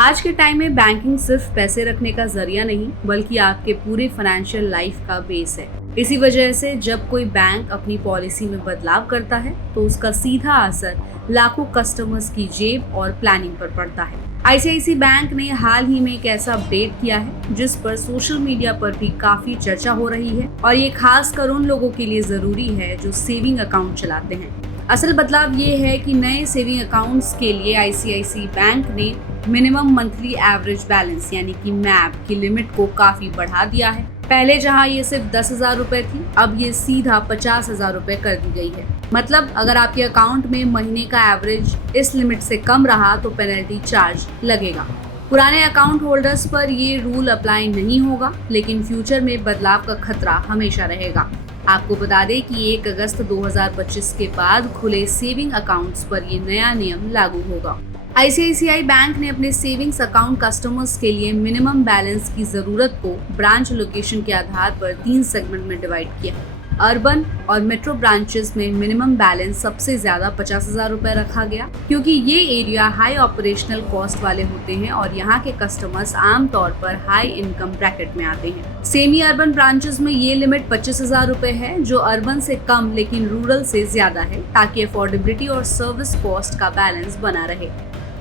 आज के टाइम में बैंकिंग सिर्फ पैसे रखने का जरिया नहीं बल्कि आपके पूरे फाइनेंशियल लाइफ का बेस है। इसी वजह से जब कोई बैंक अपनी पॉलिसी में बदलाव करता है तो उसका सीधा असर लाखों कस्टमर्स की जेब और प्लानिंग पर पड़ता है। आईसीआईसी बैंक ने हाल ही में एक ऐसा अपडेट किया है जिस पर सोशल मीडिया पर भी काफी चर्चा हो रही है और ये खास कर उन लोगों के लिए जरूरी है जो सेविंग अकाउंट चलाते हैं। असल बदलाव ये है कि नए सेविंग अकाउंट्स के लिए आईसीआईसी बैंक ने मिनिमम मंथली एवरेज बैलेंस यानी कि मैब की लिमिट को काफी बढ़ा दिया है। पहले जहां ये सिर्फ 10,000 रुपए थी, अब ये सीधा 50,000 रुपए कर दी गई है। मतलब अगर आपके अकाउंट में महीने का एवरेज इस लिमिट से कम रहा तो पेनल्टी चार्ज लगेगा। पुराने अकाउंट होल्डर्स पर ये रूल अप्लाई नहीं होगा, लेकिन फ्यूचर में बदलाव का खतरा हमेशा रहेगा। आपको बता दें कि 1 अगस्त 2025 के बाद खुले सेविंग अकाउंट्स पर ये नया नियम लागू होगा। आईसीआईसीआई बैंक ने अपने सेविंग्स अकाउंट कस्टमर्स के लिए मिनिमम बैलेंस की जरूरत को ब्रांच लोकेशन के आधार पर 3 सेगमेंट में डिवाइड किया। अर्बन और मेट्रो ब्रांचेस में मिनिमम बैलेंस सबसे ज्यादा 50,000 रुपए रखा गया, क्योंकि ये एरिया हाई ऑपरेशनल कॉस्ट वाले होते हैं और यहाँ के कस्टमर्स आमतौर पर हाई इनकम ब्रैकेट में आते हैं। सेमी अर्बन ब्रांचेस में ये लिमिट 25,000 रुपए है, जो अर्बन से कम लेकिन रूरल से ज्यादा है, ताकि अफोर्डेबिलिटी और सर्विस कॉस्ट का बैलेंस बना रहे।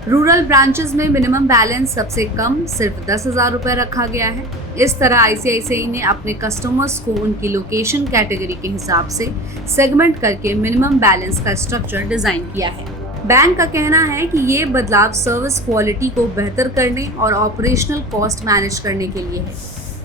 रूरल ब्रांचेस में मिनिमम बैलेंस सबसे कम सिर्फ 10,000 रुपए रखा गया है। इस तरह आईसीआईसीआई ने अपने कस्टमर्स को उनकी लोकेशन कैटेगरी के हिसाब से सेगमेंट करके मिनिमम बैलेंस का स्ट्रक्चर डिजाइन किया है। बैंक का कहना है कि ये बदलाव सर्विस क्वालिटी को बेहतर करने और ऑपरेशनल कॉस्ट मैनेज करने के लिए है,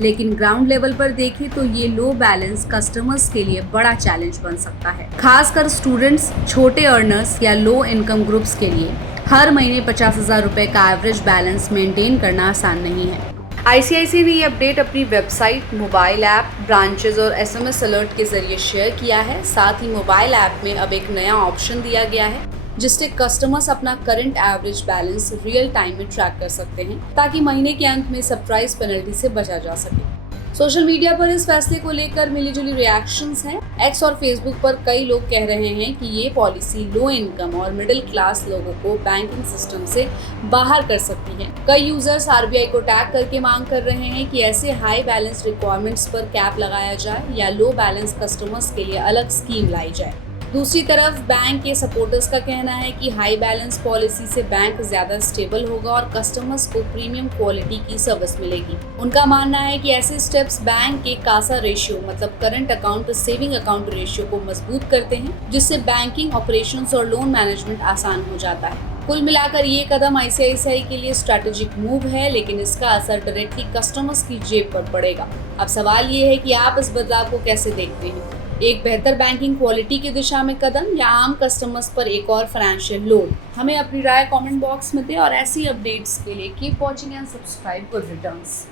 लेकिन ग्राउंड लेवल पर देखें तो ये लो बैलेंस कस्टमर्स के लिए बड़ा चैलेंज बन सकता है, खासकर स्टूडेंट्स, छोटे अर्नर्स या लो इनकम ग्रुप्स के लिए। हर महीने 50,000 रुपए का एवरेज बैलेंस मेंटेन करना आसान नहीं है। आईसीआईसीआई ने ये अपडेट अपनी वेबसाइट, मोबाइल ऐप, ब्रांचेस और एसएमएस अलर्ट के जरिए शेयर किया है। साथ ही मोबाइल ऐप में अब एक नया ऑप्शन दिया गया है जिससे कस्टमर्स अपना current average balance real time में ट्रैक कर सकते हैं, ताकि महीने के अंत में सरप्राइज पेनल्टी से बचा जा सके। सोशल मीडिया पर इस फैसले को लेकर मिलीजुली रिएक्शंस हैं। एक्स और फेसबुक पर कई लोग कह रहे हैं कि ये पॉलिसी लो इनकम और मिडिल क्लास लोगों को बैंकिंग सिस्टम से बाहर कर सकती है। कई यूजर्स आरबीआई को टैग करके मांग कर रहे हैं कि ऐसे हाई बैलेंस रिक्वायरमेंट्स पर कैप लगाया जाए या लो बैलेंस कस्टमर्स के लिए अलग स्कीम लाई जाए। दूसरी तरफ बैंक के सपोर्टर्स का कहना है कि हाई बैलेंस पॉलिसी से बैंक ज्यादा स्टेबल होगा और कस्टमर्स को प्रीमियम क्वालिटी की सर्विस मिलेगी। उनका मानना है कि ऐसे स्टेप्स बैंक के कासा रेशियो मतलब current account to saving account ratio को मजबूत करते हैं, जिससे बैंकिंग ऑपरेशंस और लोन मैनेजमेंट आसान हो जाता है। कुल मिलाकर ये कदम आईसीआईसीआई के लिए स्ट्रैटेजिक मूव है, लेकिन इसका असर डायरेक्टली कस्टमर्स की जेब पर पड़ेगा। अब सवाल ये है कि आप इस बदलाव को कैसे देखते हैं? एक बेहतर बैंकिंग क्वालिटी की दिशा में कदम या आम कस्टमर्स पर एक और फाइनेंशियल लोड? हमें अपनी राय कमेंट बॉक्स में दें और ऐसी अपडेट्स के लिए keep watching and subscribe good returns.